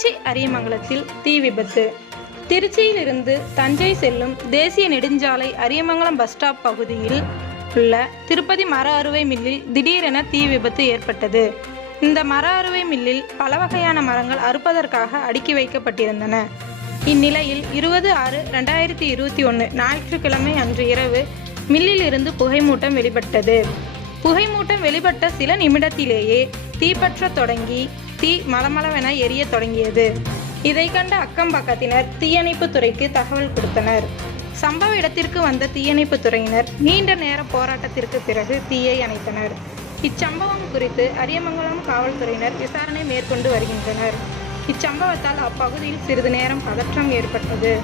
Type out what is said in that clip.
திருச்சி அரியமங்கலத்தில் தீ விபத்து. திருச்சியிலிருந்து தஞ்சை செல்லும் தேசிய நெடுஞ்சாலை அரியமங்கலம் பஸ் ஸ்டாப் பகுதியில் உள்ள திருப்பதி மர அறுவை மில்லில் திடீரென தீ விபத்து ஏற்பட்டது. இந்த மர அறுவை மில்லில் பல வகையான மரங்கள் அறுப்பதற்காக அடுக்கி வைக்கப்பட்டிருந்தன. இந்நிலையில் இருபது ஆறு ரெண்டாயிரத்தி இருபத்தி ஒன்று ஞாயிற்றுக்கிழமை அன்று இரவு மில்லில் இருந்து புகைமூட்டம் வெளிப்பட்டது. புகைமூட்டம் வெளிப்பட்ட சில நிமிடத்திலேயே தீப்பற்றத் தொடங்கி தீ மலமளவென எரிய தொடங்கியது. இதை கண்ட அக்கம் பக்கத்தினர் தீயணைப்புத் துறைக்கு தகவல் கொடுத்தனர். சம்பவ இடத்திற்கு வந்த தீயணைப்பு துறையினர் நீண்ட நேர போராட்டத்திற்கு பிறகு தீயை அணைத்தனர். இச்சம்பவம் குறித்து அரியமங்கலம் காவல்துறையினர் விசாரணை மேற்கொண்டு வருகின்றனர். இச்சம்பவத்தால் அப்பகுதியில் சிறிது நேரம் பதற்றம் ஏற்பட்டது.